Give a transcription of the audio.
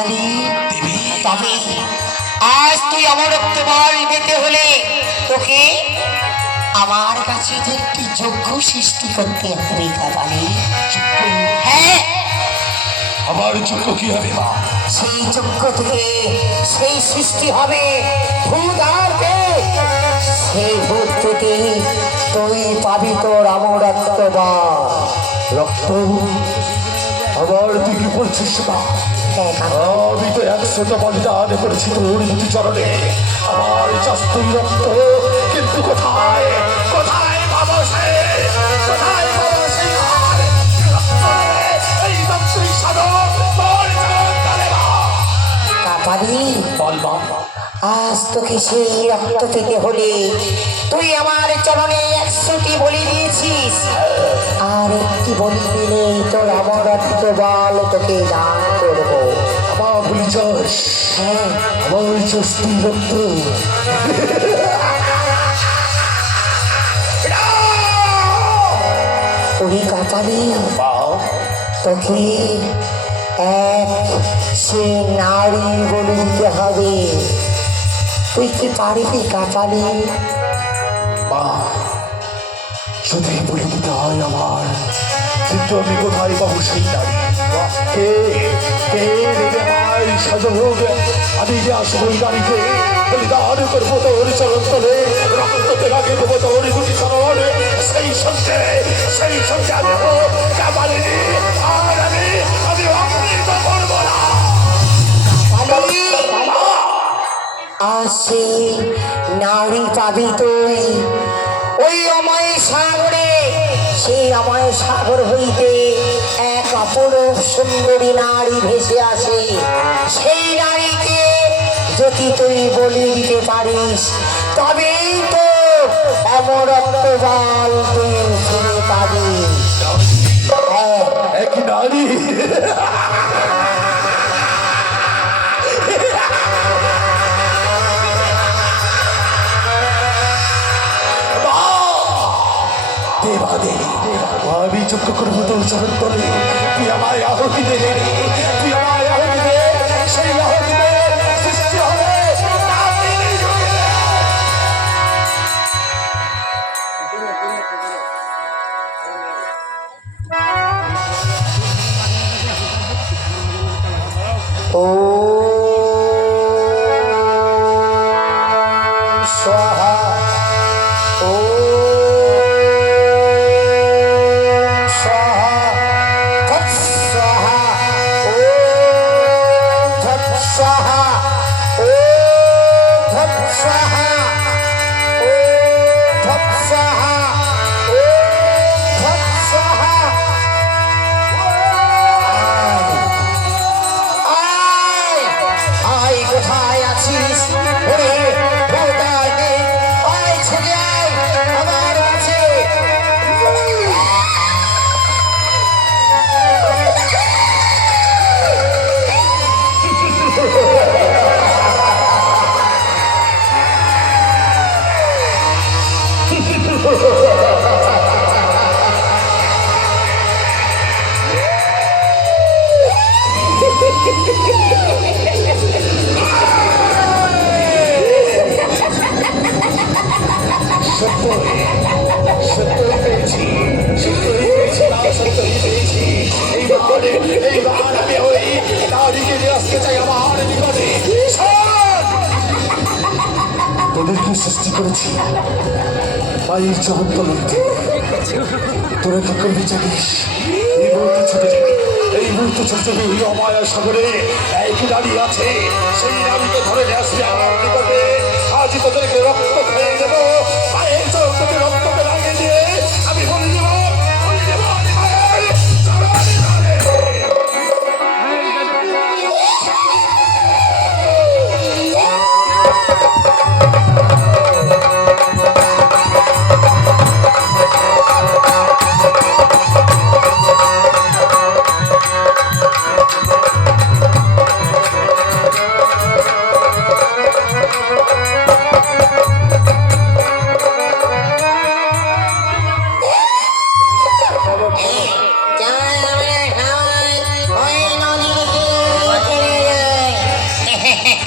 কাপালি তবে আজ তুই অমরত্ব বল পেতে হলে তোকে আমার কাছে যে একটি যজ্ঞ সৃষ্টি করতে হবে কাপালি। হ্যাঁ, আমার যজ্ঞ কি হবে মা? সেই যজ্ঞ থেকে সেই সৃষ্টি হবে ভূত আর পেট। সেই ভূত থেকে তুই পাবি তোর অমরত্ব বল। রক্ত আবার তুই কি বলছিস মা? আমি তো 100টা বলিদান করেছি তোর দুটি চরণে। আমার চাস্তুই রক্ত, কিন্তু কোথায় কোথায় পাবো সে? কোথায় পাবো সে? এই রক্তই সাধক তোর চরণ তলে মা। কাপালি বল মা। আজ তোকে সেই রক্ত পেতে হলে তুই আমার চরণে 100টি বলি দিয়েছিস, আর একটি বলি দিলে তোর অমরত্ব বল তোকে দান করবো। আমার বলি চাস? হ্যাঁ, আমার চাস্তুই রক্ত। ওই কাপালি মা, তোকে এক সে নারী বলে দিতে হবে। তুই কি পারবি কাপালি? মা, যদি বলে দিতে হয় আমার, কিন্তু আমি কোথায় পাবো সেই নারী? কে কে নেবে আমার সহযোগ? আমি যে আসবো ওই নারীকে বলিদান করবো তোর চরণ তলে, রক্ততে লাগিয়ে দেবো তোর দুটি চরণ। সেই সঙ্গে আমি কাপালিনি, আর আমি অমৃত করবো না। আসে নারী পাবি তুই ওই অময় সাগরে। সেই অময় সাগর হইতে এক অপরূপ সুন্দরী নারী ভেসে আসে। সেই নারীকে যদি তুই বলি দিতে পারিস তবেই তো অমরত্ব বল তুই ফিরে পাবি। হ্যাঁ, এক নারী? আমি যজ্ঞ করবো তোর চরণ তলে। তুই আমায় আহুতি দে, তুই আমায় আহুতি দে। সেই আহুতিতে সৃষ্টি হবে নারীর যুগে। ও स्वाहा, ॐ स्वाहा, तत्स्वाहा, ॐ तत्स्वाहा, ॐ तत्स्वाहा, ॐ तत्स्वाहा, ॐ तत्स्वाहा। আয় আয়, কোথায় আছিস? ওরে ভোটারকে আয়, ছুটে আয় আমার কাছে। সত্যই পেয়েছি, সত্যই পেয়েছি না, সত্যই পেয়েছি। এইবার আমি ওই নারীকে নিয়ে আসতে চাই আমার নিকটে। তোদেরকে সৃষ্টি করেছি মায়ের চরণ তলতে। তোরা কি করবি জানিস? এই মুহূর্তে ছুটে যাবি, এই মুহূর্তে ছুটে যাবি ওই অমায়া সাগরে। এক নারী আছে, সেই নারীকে ধরে নিয়ে আসবি আমার নিকটে। আজ তোদেরকে রক্ত খেয়ে দেবো,